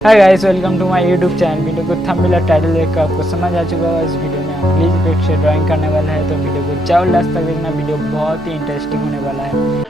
Hi guys, welcome to my YouTube channel. Video को thumbnail और title देखकर आपको समझ आ चुका होगा। इस वीडियो में हम प्लीज पेज से ड्राइंग करने वाला है, तो वीडियो को चारों लास्ट तक देखना। वीडियो बहुत ही इंटरेस्टिंग होने वाला है।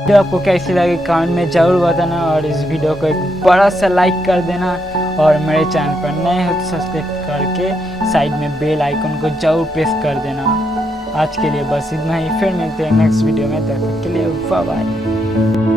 वीडियो आपको कैसी लगी कमेंट में ज़रूर बताना, और इस वीडियो को एक बड़ा सा लाइक कर देना, और मेरे चैनल पर नए हो तो सब्सक्राइब करके साइड में बेल आइकन को ज़रूर प्रेस कर देना। आज के लिए बस इतना ही, फिर मिलते हैं नेक्स्ट वीडियो में। तब तक के लिए बाय बाय।